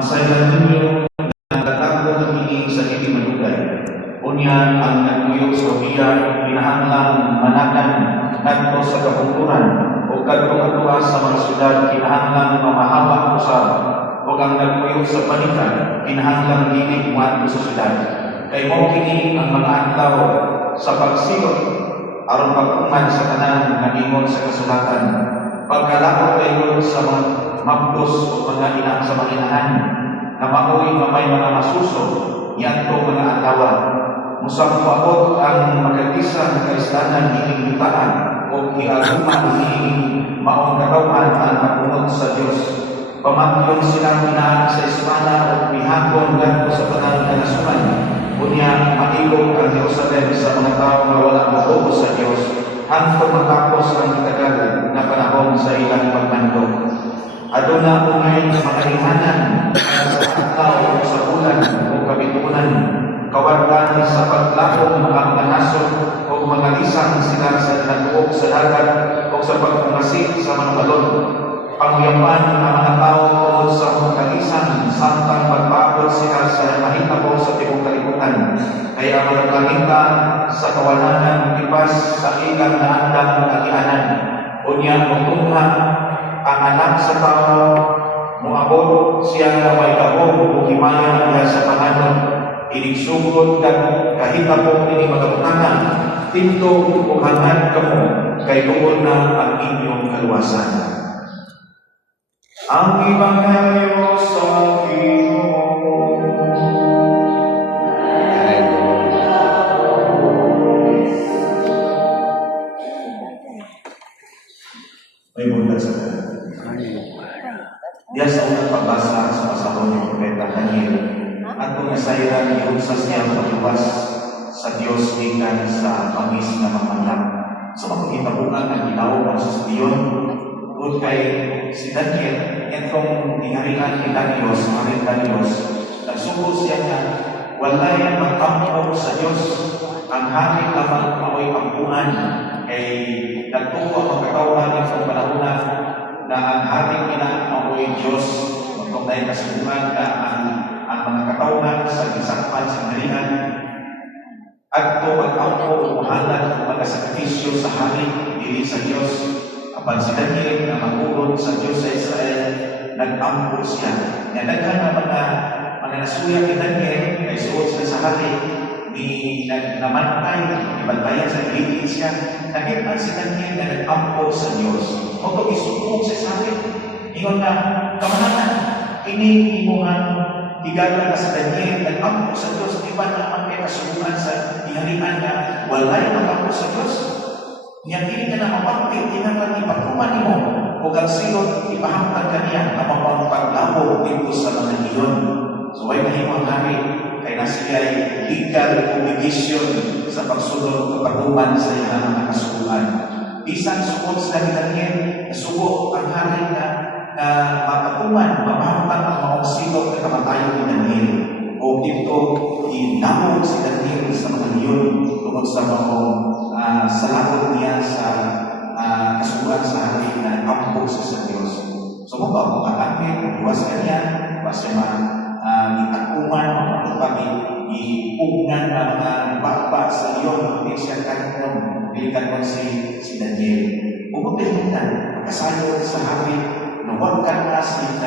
Masayang ninyo nagtatagpo ng ining sa hindi malugay. Unya ang nagmuyok sa Sophia, kinahanglang manakan ngadto sa kapungkuran o kadtong atuwa sa mga syudad, kinahanglang mamahawa usab. O ang nagmuyok sa panikan, kinahanglang dili muadto sa syudad. Kay mao kini ang mga adlaw sa pagsilot aron pagtuman sa tanan nga ingon sa kasulatan. Pagkalakot kayo sa mga mapdos o mga ina sa mga inahan na maoy may mga masuso niadto mga adlaw. Musabot ang magkatisa ng kaistanan ining yutaan o giaguman ining maong katawan ang napunod sa Dios. Pamatyon silang inaan sa espada o mihakon ngadto sa tanang kanasuran. Unya mailog ang Jerusalem sa mga tao nga wala motubo sa Dios hangtod matapos ang itagalan na panahon sa ilang pagmando. Aduna unay mga ihanan sa adlaw o sa bulan o kabitunan, kawadlan sa paglakong mga nasod o mga lisang sila sa nagbuok sa dagat o sa pagpungasit sa mga balon. Pangyaman ang mga tao tungod sa kalisan samtang magpapod sila sa mahitabo sa tibok kalibutan. Kaya ang naglanita sa kawalanan ipas sa ilang naandang agianan. Unya mutungha ang anak sa tao, muabot siya na may kahong o himaya niya sa panganon. Inigsugod kag kahitabo nini magabutangan, tinto o hangad kamo kay tungod na ang inyong kaluwasan. Ang Ebanghelyo sa Ginoo. May buntas sa diya sa unang pagbasa sa pasahon ng Propeta Daniel at kung nasayran ni Usas niya ang pagluwas sa Diyos ikan sa pangis na mamanap. So makikitabunan ang ginawang sa Diyon kung kay si Daniel itong niharihan ni Daniels, Marin Daniels, nagsugo siya na walay magtampo sa Diyos ang hari lamang maoy pampuan kay nagtuwa ang katawan itong panahon na ang hari kina maoy Diyos kung dahil kasubukan na ang mga katawan sa gisakpan sa narihan at ito magtampo o mahalan ang mga sakripisyo sa hari dili sa Diyos. Kapag si Daniel na magulong sa Diyos sa Israel, nag-ampo siya. Nadaghan na mga nasuya ni Daniel, kay suot sila sa hari, ni namatay, ibantayan sa gilid siya. Nakita si Daniel na nag-ampo sa Diyos. O ito isupong sa hari. Ingon na, kamahanan, ini imuhan, higala na sa Daniel, nag-ampo sa Diyos. Di ba naman may kasubukan sa iharian na walay nag-ampo sa Diyos? Niya dili ka na mapakti, tinatang ipagkuman mo o gagsilot, ipahamtag ka niya na mapagpaglabo dito sa mga iyon. So, ay nahimang hari, kay nasiya'y legal obligation sa pagsunod o pagkuman sa ilang mga kasubukan. Isang sukod sa Daniel, nasubo ang hari na mapagkuman, mapahamtag ang mga silot na kamatayon ni Daniel. O dito, inamog si Daniel sa mga iyon tungkol sa mga salakot niya sa kasubukan sa hari na ampo sa Diyos. So, kung makakapit, iwas ka niya, iwas siya itakuman, makapag ipugngan ang mga baba sa iyo, hindi siya kanon, bilikanon si Daniel. Umutin mo na, kasayon sa hari, na huwag ka na si